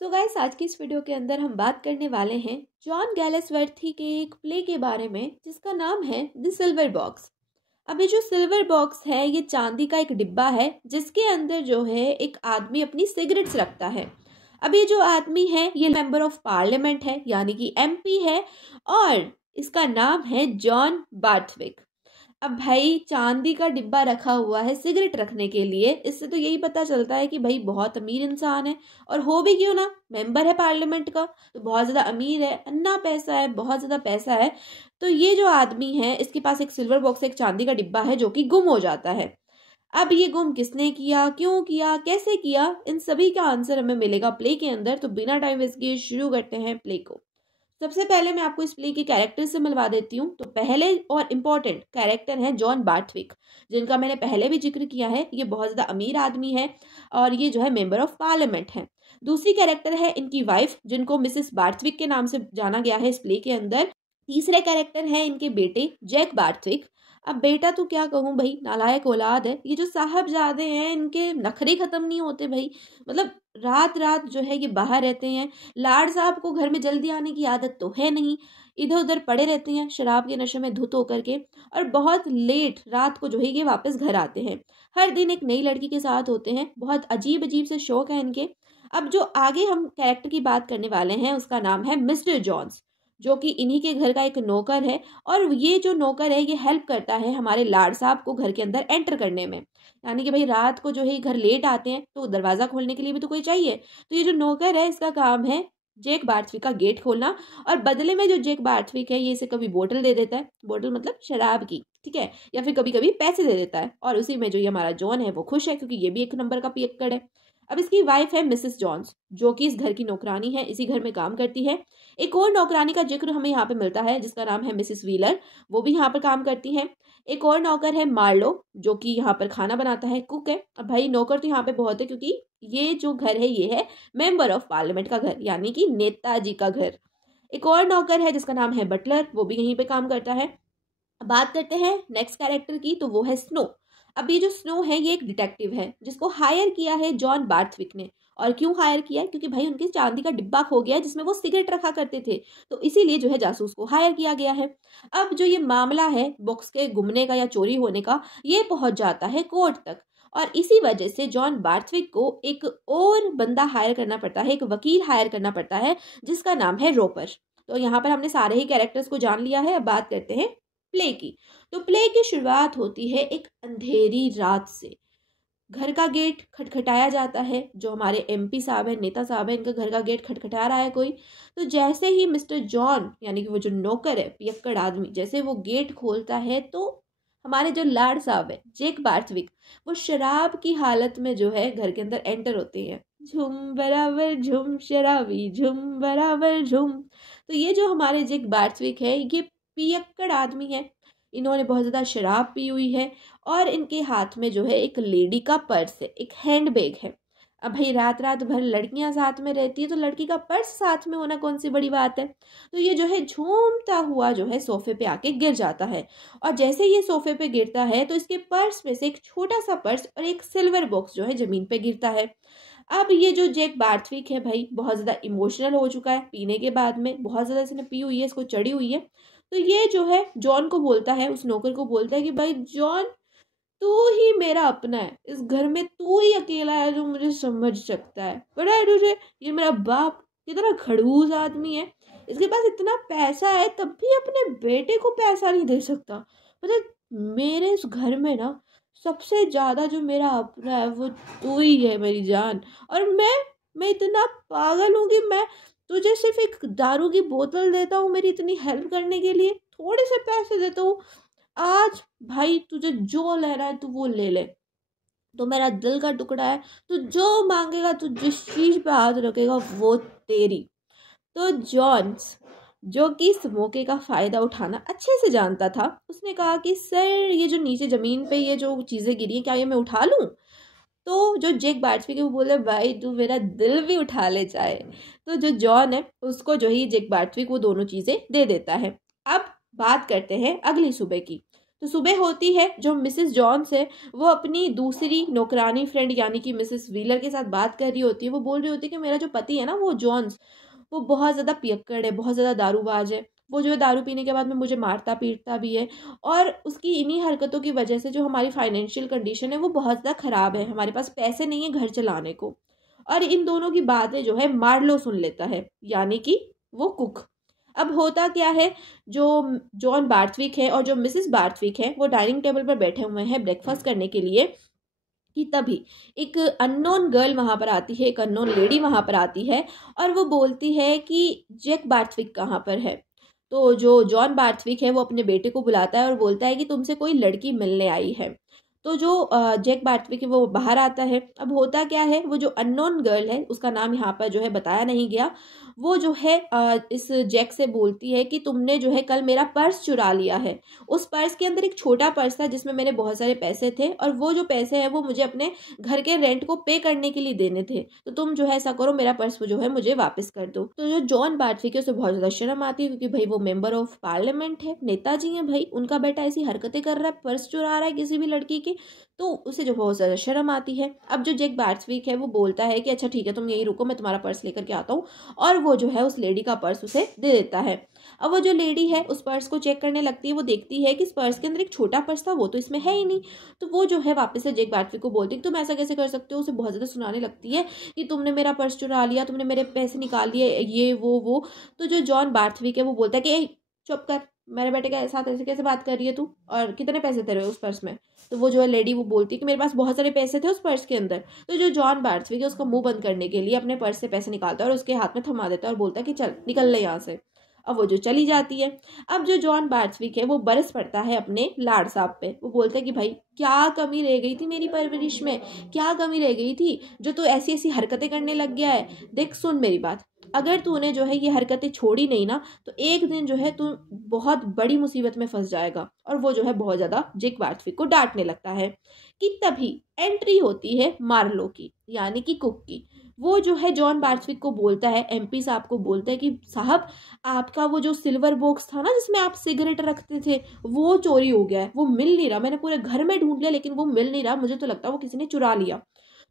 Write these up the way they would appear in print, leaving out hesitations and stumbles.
So guys, आज की इस वीडियो के अंदर हम बात करने वाले हैं जॉन गैलेसवर्थी के एक प्ले के बारे में जिसका नाम है द सिल्वर बॉक्स। अब ये जो सिल्वर बॉक्स है ये चांदी का एक डिब्बा है जिसके अंदर जो है एक आदमी अपनी सिगरेट्स रखता है। अब ये जो आदमी है ये मेंबर ऑफ पार्लियामेंट है यानी कि एमपी है और इसका नाम है जॉन बार्थविक। अब भाई चांदी का डिब्बा रखा हुआ है सिगरेट रखने के लिए, इससे तो यही पता चलता है कि भाई बहुत अमीर इंसान है। और हो भी क्यों ना, मेंबर है पार्लियामेंट का तो बहुत ज़्यादा अमीर है, अन्ना पैसा है, बहुत ज़्यादा पैसा है। तो ये जो आदमी है इसके पास एक सिल्वर बॉक्स, एक चांदी का डिब्बा है जो कि गुम हो जाता है। अब ये गुम किसने किया, क्यों किया, कैसे किया, इन सभी का आंसर हमें मिलेगा प्ले के अंदर। तो बिना टाइम वेस्ट किए शुरू करते हैं प्ले को। सबसे पहले मैं आपको इस प्ले के कैरेक्टर से मिलवा देती हूँ। तो पहले और इम्पोर्टेंट कैरेक्टर हैं जॉन बार्थविक, जिनका मैंने पहले भी जिक्र किया है। ये बहुत ज़्यादा अमीर आदमी है और ये जो है मेंबर ऑफ पार्लियामेंट है। दूसरी कैरेक्टर है इनकी वाइफ, जिनको मिसेस बार्थविक के नाम से जाना गया है इस प्ले के अंदर। तीसरे कैरेक्टर हैं इनके बेटे जैक बार्थविक। अब बेटा तो क्या कहूँ भाई, नालायक औलाद है। ये जो साहबजादे हैं इनके नखरे खत्म नहीं होते भाई। मतलब रात रात जो है ये बाहर रहते हैं। लाड साहब को घर में जल्दी आने की आदत तो है नहीं, इधर उधर पड़े रहते हैं शराब के नशे में धुत होकर के। और बहुत लेट रात को जो है ये वापस घर आते हैं। हर दिन एक नई लड़की के साथ होते हैं। बहुत अजीब अजीब से शौक है इनके। अब जो आगे हम कैरेक्टर की बात करने वाले हैं उसका नाम है मिस्टर जॉन्स, जो कि इन्हीं के घर का एक नौकर है। और ये जो नौकर है ये हेल्प करता है हमारे लाड साहब को घर के अंदर एंटर करने में। यानी कि भाई रात को जो है घर लेट आते हैं तो दरवाज़ा खोलने के लिए भी तो कोई चाहिए। तो ये जो नौकर है इसका काम है जेक बार्थविक का गेट खोलना। और बदले में जो जेक बार्थविक है ये इसे कभी बोतल दे देता है, बोतल मतलब शराब की, ठीक है, या फिर कभी कभी पैसे दे देता है। और उसी में जो ये हमारा जॉन है वो खुश है क्योंकि ये भी एक नंबर का पियक्कड़ है। अब इसकी वाइफ है मिसेस जॉन्स, जो कि इस घर की नौकरानी है, इसी घर में काम करती है। एक और नौकरानी का जिक्र हमें यहाँ पे मिलता है जिसका नाम है मिसेस व्हीलर, वो भी यहाँ पर काम करती हैं। एक और नौकर है मार्लो, जो कि यहाँ पर खाना बनाता है, कुक है। अब भाई नौकर तो यहाँ पे बहुत है क्योंकि ये जो घर है ये है मेंबर ऑफ पार्लियामेंट का घर यानी कि नेताजी का घर। एक और नौकर है जिसका नाम है बटलर, वो भी यहीं पे काम करता है। अब बात करते हैं नेक्स्ट कैरेक्टर की, तो वो है स्नो। अब ये जो स्नो है ये एक डिटेक्टिव है जिसको हायर किया है जॉन बार्थविक ने। और क्यों हायर किया है, क्योंकि भाई उनके चांदी का डिब्बा खो गया है जिसमें वो सिगरेट रखा करते थे। तो इसीलिए जो है जासूस को हायर किया गया है। अब जो ये मामला है बॉक्स के गुमने का या चोरी होने का, ये पहुंच जाता है कोर्ट तक। और इसी वजह से जॉन बार्थविक को एक और बंदा हायर करना पड़ता है, एक वकील हायर करना पड़ता है जिसका नाम है रोपर। तो यहाँ पर हमने सारे ही कैरेक्टर्स को जान लिया है। अब बात करते हैं प्ले की। तो प्ले की शुरुआत होती है एक अंधेरी रात से। घर का गेट खटखटाया जाता है। जो हमारे एमपी साहब हैं, नेता साहब हैं, इनका घर का गेट खटखटा रहा है कोई। तो जैसे ही मिस्टर जॉन यानी कि वो जो नौकर है, पियक्कड़ आदमी, जैसे वो गेट खोलता है तो हमारे जो लाड साहब है जेक बार्थविक, वो शराब की हालत में जो है घर के अंदर एंटर होते हैं। झुम बराबर झुम शराबी झुम बराबर झुम। तो ये जो हमारे जेक बार्थविक है ये पियक्कड़ आदमी है। इन्होंने बहुत ज़्यादा शराब पी हुई है और इनके हाथ में जो है एक लेडी का पर्स है, एक हैंड बैग है। अब भाई रात रात भर लड़कियां साथ में रहती है तो लड़की का पर्स साथ में होना कौन सी बड़ी बात है। तो ये जो है झूमता हुआ जो है सोफे पे आके गिर जाता है। और जैसे ये सोफे पे गिरता है तो इसके पर्स में से एक छोटा सा पर्स और एक सिल्वर बॉक्स जो है जमीन पे गिरता है। अब ये जो जेक बार्थविक है भाई बहुत ज़्यादा इमोशनल हो चुका है पीने के बाद में, बहुत ज़्यादा इसने पी हुई है, इसको चढ़ी हुई है। तो ये जो है जॉन को बोलता है, उस नौकर को बोलता है कि भाई जॉन, तू ही मेरा अपना है, इस घर में तू ही अकेला है जो मुझे समझ सकता है। पता है तुझे, ये मेरा बाप कितना खड़ूस आदमी है, इसके पास इतना पैसा है तब भी अपने बेटे को पैसा नहीं दे सकता। पता है, मेरे इस घर में ना सबसे ज्यादा जो मेरा अपना है वो तू ही है मेरी जान। और मैं इतना पागल हूँ कि मैं तुझे सिर्फ एक दारू की बोतल देता हूँ मेरी इतनी हेल्प करने के लिए, थोड़े से पैसे देता हूँ। आज भाई तुझे जो लेना है तू वो ले ले, तो मेरा दिल का टुकड़ा है, तू जो मांगेगा, तू जिस चीज पे हाथ रखेगा वो तेरी। तो जॉन्स, जो कि इस मौके का फायदा उठाना अच्छे से जानता था, उसने कहा कि सर ये जो नीचे जमीन पे ये जो चीजें गिरी हैं क्या ये मैं उठा लूं। तो जो जेक बार्थविक है वो बोले भाई तू मेरा दिल भी उठा ले जाए। तो जो जॉन है उसको जो ही जेक बार्थविक वो दोनों चीजें दे देता है। अब बात करते हैं अगली सुबह की। तो सुबह होती है, जो मिसेस जॉन्स है वो अपनी दूसरी नौकरानी फ्रेंड यानी कि मिसेस व्हीलर के साथ बात कर रही होती है। वो बोल रही होती है कि मेरा जो पति है ना वो जॉन्स, वो बहुत ज़्यादा पियक्कड़ है, बहुत ज़्यादा दारूबाज है। वो जो है दारू पीने के बाद में मुझे मारता पीटता भी है, और उसकी इन्हीं हरकतों की वजह से जो हमारी फाइनेंशियल कंडीशन है वो बहुत ज़्यादा ख़राब है, हमारे पास पैसे नहीं है घर चलाने को। और इन दोनों की बातें जो है मार्लो सुन लेता है, यानी कि वो कुक। अब होता क्या है, जो जॉन बार्थविक है और जो मिसेस बार्थविक है वो डाइनिंग टेबल पर बैठे हुए हैं ब्रेकफास्ट करने के लिए, कि तभी एक अननोन गर्ल वहां पर आती है, एक अननोन लेडी वहां पर आती है, और वो बोलती है कि जैक बार्थविक कहाँ पर है। तो जो जॉन बार्थविक है वो अपने बेटे को बुलाता है और बोलता है कि तुमसे कोई लड़की मिलने आई है। तो जो जैक बार्थविक है वो बाहर आता है। अब होता क्या है, वो जो अननोन गर्ल है उसका नाम यहाँ पर जो है बताया नहीं गया, वो जो है इस जैक से बोलती है कि तुमने जो है कल मेरा पर्स चुरा लिया है। उस पर्स के अंदर एक छोटा पर्स था जिसमें मेरे बहुत सारे पैसे थे, और वो जो पैसे हैं वो मुझे अपने घर के रेंट को पे करने के लिए देने थे। तो तुम जो है ऐसा करो, मेरा पर्स जो है मुझे वापस कर दो। तो जो जॉन बार्थविक है उसे बहुत ज्यादा शर्म आती है, क्योंकि भाई वो मेंबर ऑफ पार्लियामेंट है, नेताजी है भाई, उनका बेटा ऐसी हरकतें कर रहा है, पर्स चुरा रहा है किसी भी लड़की की, तो उसे जो बहुत ज्यादा शर्म आती है। अब जो जैक बार्थविक है वो बोलता है कि अच्छा ठीक है, तुम यही रुको, मैं तुम्हारा पर्स लेकर के आता हूँ, और वो जो है उस लेडी का पर्स उसे दे देता है। अब वो जो लेडी है उस पर्स को चेक करने लगती है, वो देखती है कि इस पर्स के अंदर एक छोटा पर्स था, वो तो इसमें है ही नहीं। तो वो जो है वापस से जैक बार्थविक को बोलती है तुम ऐसा कैसे कर सकते हो, उसे बहुत ज्यादा सुनाने लगती है कि तुमने मेरा पर्स चुरा लिया, तुमने मेरे पैसे निकाल लिए, ये वो। तो जो जॉन बार्थविक है वो बोलता है कि "ए, चुप कर, मेरे बेटे के साथ ऐसे कैसे बात कर रही है तू, और कितने पैसे तेरे उस पर्स में"। तो वो जो है लेडी वो बोलती है कि मेरे पास बहुत सारे पैसे थे उस पर्स के अंदर। तो जो जॉन बार्थविक है उसका मुंह बंद करने के लिए अपने पर्स से पैसे निकालता है और उसके हाथ में थमा देता है और बोलता है कि चल निकल ले यहाँ से। अब वो जो चली जाती है। अब जो जॉन बार्थविक है वो बरस पड़ता है अपने लाड साहब पे। वो बोलता है कि भाई क्या कमी रह गई थी मेरी परवरिश में, क्या कमी रह गई थी जो तू ऐसी ऐसी हरकतें करने लग गया है। देख सुन मेरी बात, अगर तूने जो है ये हरकतें छोड़ी नहीं ना, तो एक दिन जो है तू बहुत बड़ी मुसीबत में फंस जाएगा। और वो जो है बहुत ज्यादा जैक बार्थविक को डांटने लगता है। कि तभी एंट्री होती है मार्लो की, यानी कि कुक की। वो जो है जॉन बार्थविक को बोलता है, एमपी साहब को बोलता है कि साहब आपका वो जो सिल्वर बॉक्स था ना जिसमें आप सिगरेट रखते थे, वो चोरी हो गया है, वो मिल नहीं रहा, मैंने पूरे घर में ढूंढ लिया लेकिन वो मिल नहीं रहा, मुझे तो लगता है वो किसी ने चुरा लिया।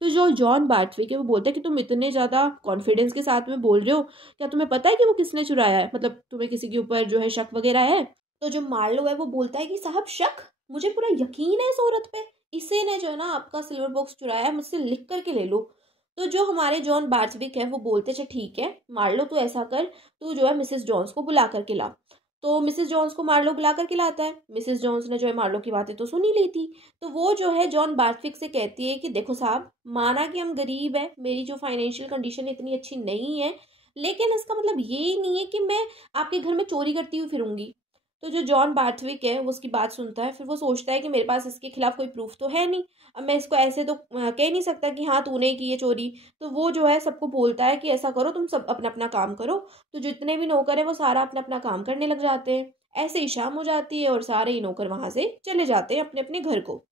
तो जो जॉन बार्थविक है वो बोलता है कि तुम इतने ज्यादा कॉन्फिडेंस के साथ में बोल रहे हो, क्या तुम्हें पता है कि वो किसने चुराया है, मतलब तुम्हें किसी के ऊपर जो है शक वगैरह है। तो जो मार्लो है वो बोलता है कि साहब शक, मुझे पूरा यकीन है इस औरत पे, इसी ने जो है ना आपका सिल्वर बॉक्स चुराया है, मुझसे लिख करके ले लो। तो जो हमारे जॉन बार्थविक है वो बोलते अच्छा ठीक है मार्लो, तू ऐसा कर, तू जो है मिसेस जॉन्स को बुला करके ला। तो मिसेस जॉन्स को मार्लो बुला करके लाता है। मिसेस जॉन्स ने जो है मार्लो की बातें तो सुन ही ली थी। तो वो जो है जॉन बार्थविक से कहती है कि देखो साहब, माना कि हम गरीब है, मेरी जो फाइनेंशियल कंडीशन इतनी अच्छी नहीं है, लेकिन इसका मतलब ये नहीं है कि मैं आपके घर में चोरी करती हुई फिरूंगी। तो जो जॉन बार्थविक है वो उसकी बात सुनता है, फिर वो सोचता है कि मेरे पास इसके खिलाफ कोई प्रूफ तो है नहीं, अब मैं इसको ऐसे तो कह नहीं सकता कि हाँ तूने की ये चोरी। तो वो जो है सबको बोलता है कि ऐसा करो, तुम सब अपना अपना काम करो। तो जितने भी नौकर है वो सारा अपना अपना काम करने लग जाते हैं। ऐसे ही शाम हो जाती है और सारे ही नौकर वहां से चले जाते हैं अपने अपने घर को।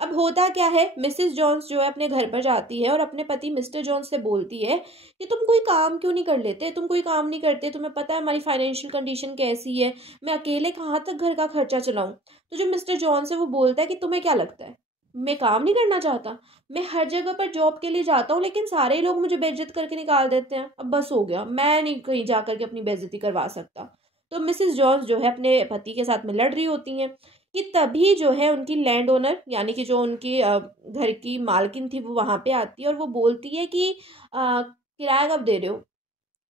अब होता क्या है, मिसेस जॉन्स जो है अपने घर पर जाती है और अपने पति मिस्टर जॉन्स से बोलती है कि तुम कोई काम क्यों नहीं कर लेते, तुम कोई काम नहीं करते, तुम्हें पता है हमारी फाइनेंशियल कंडीशन कैसी है, मैं अकेले कहाँ तक घर का खर्चा चलाऊं। तो जो मिस्टर जॉन्स है वो बोलता है कि तुम्हें क्या लगता है मैं काम नहीं करना चाहता, मैं हर जगह पर जॉब के लिए जाता हूँ लेकिन सारे लोग मुझे बेइज्जत करके निकाल देते हैं, अब बस हो गया, मैं नहीं कहीं जा करके अपनी बेइज्जती करवा सकता। तो मिसेस जॉन्स जो है अपने पति के साथ में लड़ रही होती हैं, कि तभी जो है उनकी लैंड ओनर यानी कि जो उनकी घर की मालकिन थी वो वहां पे आती है और वो बोलती है कि किराया कब दे रहे हो।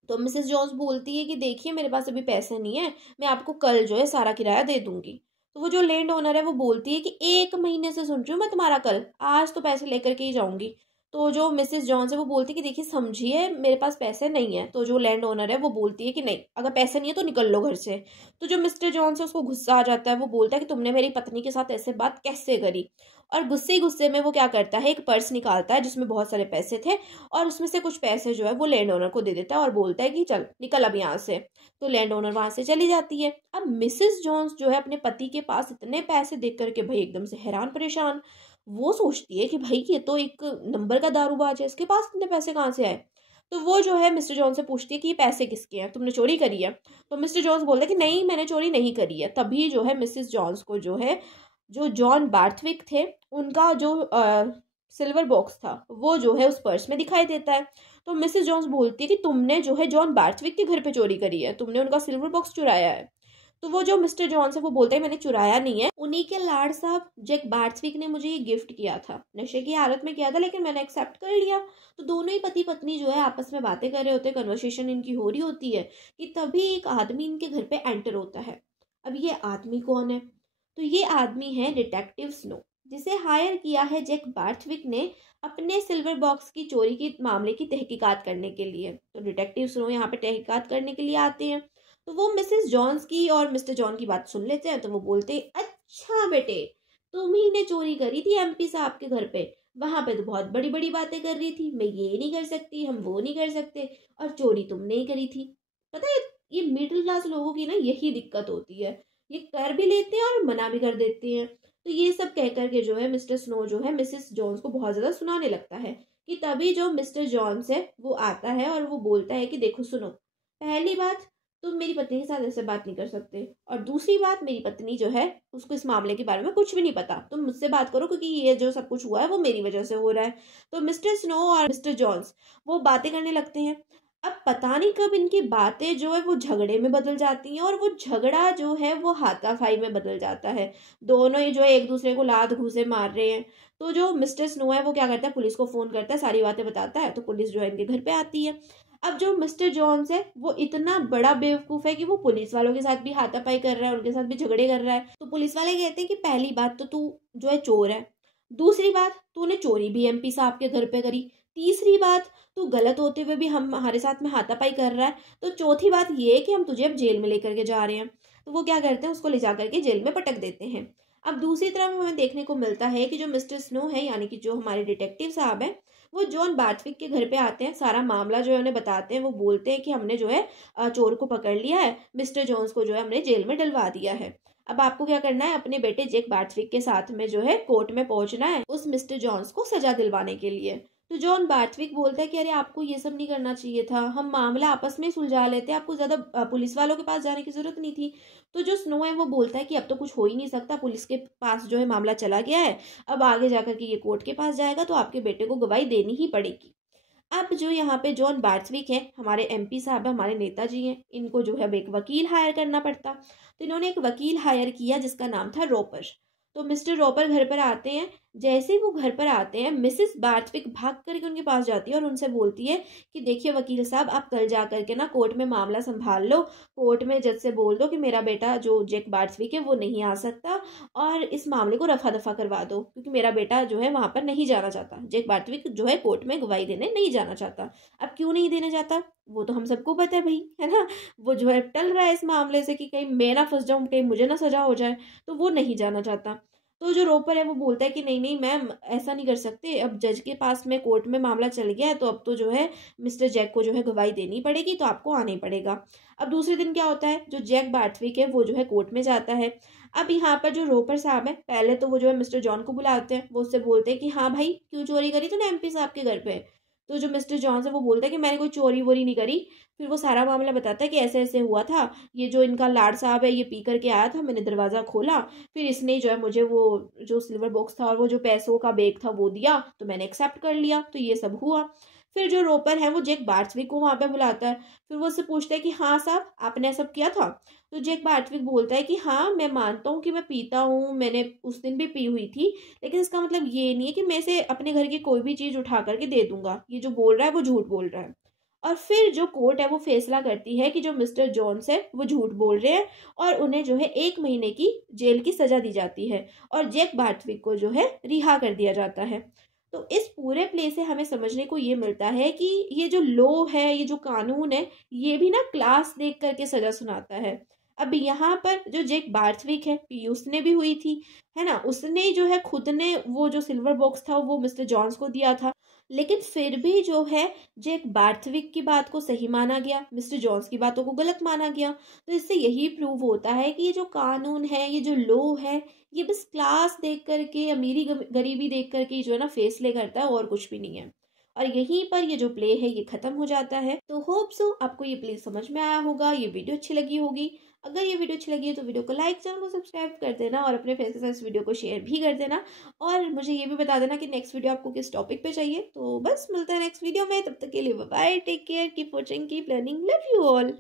तो मिसेस जॉन्स बोलती है कि देखिए मेरे पास अभी पैसे नहीं है, मैं आपको कल जो है सारा किराया दे दूंगी। तो वो जो लैंड ओनर है वो बोलती है कि 1 महीने से सुन रही हूँ मैं तुम्हारा, कल आज तो पैसे लेकर के ही जाऊंगी। तो जो मिसेस जॉन्स है वो बोलती है कि देखिए समझिए मेरे पास पैसे नहीं है। तो जो लैंड ओनर है वो बोलती है कि नहीं, अगर पैसे नहीं है तो निकल लो घर से। तो जो मिस्टर जॉन्स है उसको गुस्सा आ जाता है, वो बोलता है कि तुमने मेरी पत्नी के साथ ऐसे बात कैसे करी। और गुस्से ही गुस्से में वो क्या करता है, एक पर्स निकालता है जिसमें बहुत सारे पैसे थे, और उसमें से कुछ पैसे जो है वो लैंड ओनर को दे देता है और बोलता है कि चल निकल अब यहाँ से। तो लैंड ओनर वहां से चली जाती है। अब मिसेस जॉन्स जो है अपने पति के पास इतने पैसे देख करके भाई एकदम से हैरान परेशान। वो सोचती है कि भाई ये तो एक नंबर का दारूबाज है, इसके पास इतने पैसे कहाँ से आए। तो वो जो है मिस्टर जॉन्स से पूछती है कि ये पैसे किसके हैं, तुमने चोरी करी है। तो मिस्टर जॉन्स बोलता है कि नहीं मैंने चोरी नहीं करी है। तभी जो है मिसेस जॉन्स को जो है जो जॉन बार्थविक थे उनका जो सिल्वर बॉक्स था वो जो है उस पर्स में दिखाई देता है। तो मिसेस जॉन्स बोलती है कि तुमने जो है जॉन बार्थविक के घर पे चोरी करी है, तुमने उनका सिल्वर बॉक्स चुराया है। तो वो जो मिस्टर जॉन्स है वो बोलते हैं मैंने चुराया नहीं है, उन्हीं के लाड साहब जैक बार्थविक ने मुझे ये गिफ्ट किया था, नशे की हालत में किया था, लेकिन मैंने एक्सेप्ट कर लिया। तो दोनों ही पति पत्नी जो है आपस में बातें कर रहे होते हैं, कन्वर्सेशन इनकी हो रही होती है कि तभी एक आदमी इनके घर पे एंटर होता है। अब ये आदमी कौन है? तो ये आदमी है डिटेक्टिव स्नो, जिसे हायर किया है जैक बार्थविक ने अपने सिल्वर बॉक्स की चोरी की मामले की तहकीकात करने के लिए। तो डिटेक्टिव स्नो यहाँ पे तहकीकात करने के लिए आते हैं। तो वो मिसेस जॉन्स की और मिस्टर जॉन की बात सुन लेते हैं। तो वो बोलते हैं अच्छा बेटे, तुम ही ने चोरी करी थी एमपी साहब के घर पे, वहां पे तो बहुत बड़ी बड़ी बातें कर रही थी, मैं ये नहीं कर सकती, हम वो नहीं कर सकते, और चोरी तुमने ही करी थी। पता है ये मिडिल क्लास लोगों की ना यही दिक्कत होती है, ये कर भी लेते हैं और मना भी कर देते हैं। तो ये सब कह करके जो है मिस्टर स्नो जो है मिसेस जॉन्स को बहुत ज्यादा सुनाने लगता है कि तभी जो मिस्टर जॉन्स है वो आता है और वो बोलता है कि देखो सुनो, पहली बात तुम मेरी पत्नी के साथ ऐसे बात नहीं कर सकते, और दूसरी बात मेरी पत्नी जो है उसको इस मामले के बारे में कुछ भी नहीं पता, तुम मुझसे बात करो क्योंकि ये जो सब कुछ हुआ है वो मेरी वजह से हो रहा है। तो मिस्टर स्नो और मिस्टर जॉन्स वो बातें करने लगते हैं। अब पता नहीं कब इनकी बातें जो है वो झगड़े में बदल जाती हैं, और वो झगड़ा जो है वो हाथापाई में बदल जाता है। दोनों ही जो है एक दूसरे को लात घूंसे मार रहे हैं। तो जो मिस्टर स्नो है वो क्या करता है, पुलिस को फोन करता है, सारी बातें बताता है। तो पुलिस जो है इनके घर पे आती है। अब जो मिस्टर जॉन्स है वो इतना बड़ा बेवकूफ है कि वो पुलिस वालों के साथ भी हाथापाई कर रहा है, उनके साथ भी झगड़े कर रहा है। तो पुलिस वाले कहते हैं कि पहली बात तो तू जो है चोर है, दूसरी बात तूने चोरी भी एमपी साहब के घर पे करी, तीसरी बात तू गलत होते हुए भी हम हमारे साथ में हाथापाई कर रहा है, तो चौथी बात ये है कि हम तुझे अब जेल में लेकर के जा रहे हैं। तो वो क्या करते हैं, उसको ले जा करके जेल में पटक देते हैं। अब दूसरी तरफ हमें देखने को मिलता है कि जो मिस्टर स्नो है यानी कि जो हमारे डिटेक्टिव साहब हैं वो जॉन बार्थविक के घर पे आते हैं, सारा मामला जो है उन्हें बताते हैं। वो बोलते हैं कि हमने जो है चोर को पकड़ लिया है, मिस्टर जॉन्स को जो है हमने जेल में डलवा दिया है। अब आपको क्या करना है, अपने बेटे जैक बार्थविक के साथ में जो है कोर्ट में पहुंचना है उस मिस्टर जॉन्स को सजा दिलवाने के लिए। तो जॉन बार्थविक बोलता है कि अरे आपको ये सब नहीं करना चाहिए था, हम मामला आपस में सुलझा लेते, आपको ज्यादा पुलिस वालों के पास जाने की जरूरत नहीं थी। तो जो स्नो है वो बोलता है कि अब तो कुछ हो ही नहीं सकता, पुलिस के पास जो है मामला चला गया है, अब आगे जाकर के ये कोर्ट के पास जाएगा तो आपके बेटे को गवाही देनी ही पड़ेगी। अब जो यहाँ पे जॉन बार्थविक है हमारे एमपी साहब हमारे नेताजी हैं, इनको जो है अब एक वकील हायर करना पड़ता। तो इन्होंने एक वकील हायर किया जिसका नाम था रोपर। तो मिस्टर रोपर घर पर आते हैं। जैसे ही वो घर पर आते हैं मिसेस बार्थविक भाग करके उनके पास जाती है और उनसे बोलती है कि देखिए वकील साहब, आप कल जा करके ना कोर्ट में मामला संभाल लो, कोर्ट में जज से बोल दो कि मेरा बेटा जो जैक बार्थविक है वो नहीं आ सकता, और इस मामले को रफा दफा करवा दो, क्योंकि मेरा बेटा जो है वहां पर नहीं जाना चाहता, जैक बार्थविक जो है कोर्ट में गवाही देने नहीं जाना चाहता। अब क्यों नहीं देने चाहता वो तो हम सबको पता है भाई, है ना, वो जो है टल रहा है इस मामले से कि कहीं मैं ना फंस जाऊं, कहीं मुझे ना सजा हो जाए, तो वो नहीं जाना चाहता। तो जो रोपर है वो बोलता है कि नहीं नहीं मैम, ऐसा नहीं कर सकते, अब जज के पास में कोर्ट में मामला चल गया है तो अब तो जो है मिस्टर जैक को जो है गवाही देनी पड़ेगी, तो आपको आना ही पड़ेगा। अब दूसरे दिन क्या होता है, जो जैक बार्थविक है वो जो है कोर्ट में जाता है। अब यहाँ पर जो रोपर साहब है पहले तो वो जो है मिस्टर जॉन को बुलाते हैं, वो उससे बोलते हैं कि हाँ भाई क्यों चोरी करी तूने एमपी साहब के घर पे। तो जो मिस्टर जॉन है वो बोलता है कि मैंने कोई चोरी वोरी नहीं करी। फिर वो सारा मामला बताता है कि ऐसे ऐसे हुआ था, ये जो इनका लाड साहब है ये पी करके आया था, मैंने दरवाजा खोला, फिर इसने जो है मुझे वो जो सिल्वर बॉक्स था और वो जो पैसों का बैग था वो दिया, तो मैंने एक्सेप्ट कर लिया, तो ये सब हुआ। फिर जो रोपर है वो जैक बार्थविक को वहां पे बुलाता है। फिर वो उससे पूछता है कि हाँ साहब आपने सब किया था। तो जैक बार्थविक बोलता है कि हाँ मैं मानता हूँ कि मैं पीता हूँ, मैंने उस दिन भी पी हुई थी, लेकिन इसका मतलब ये नहीं है कि मैं इसे अपने घर की कोई भी चीज उठा करके दे दूंगा, ये जो बोल रहा है वो झूठ बोल रहा है। और फिर जो कोर्ट है वो फैसला करती है कि जो मिस्टर जॉन्स है वो झूठ बोल रहे हैं, और उन्हें जो है 1 महीने की जेल की सजा दी जाती है, और जैक बार्थविक को जो है रिहा कर दिया जाता है। तो इस पूरे प्ले से हमें समझने को ये मिलता है कि ये जो लॉ है, ये जो कानून है, ये भी ना क्लास देख करके सजा सुनाता है। अब यहाँ पर जो जैक बार्थविक है पीयूष ने भी हुई थी, है ना, उसने जो है खुद ने वो जो सिल्वर बॉक्स था वो मिस्टर जॉन्स को दिया था, लेकिन फिर भी जो है जैक बार्थविक की बात को सही माना गया, मिस्टर जॉन्स की बातों को गलत माना गया। तो इससे यही प्रूव होता है कि ये जो कानून है, ये जो लॉ है, ये बस क्लास देख करके, अमीरी गरीबी देख करके जो है ना फैसले करता है, और कुछ भी नहीं है। और यहीं पर ये जो प्ले है ये खत्म हो जाता है। तो होप सो आपको ये प्ले समझ में आया होगा, ये वीडियो अच्छी लगी होगी। अगर ये वीडियो अच्छी लगी है तो वीडियो को लाइक, चैनल को सब्सक्राइब कर देना और अपने फ्रेंड्स के साथ इस वीडियो को शेयर भी कर देना। और मुझे ये भी बता देना कि नेक्स्ट वीडियो आपको किस टॉपिक पे चाहिए। तो बस मिलते हैं नेक्स्ट वीडियो में, तब तक के लिए bye bye, take care, keep watching, keep learning, love you all.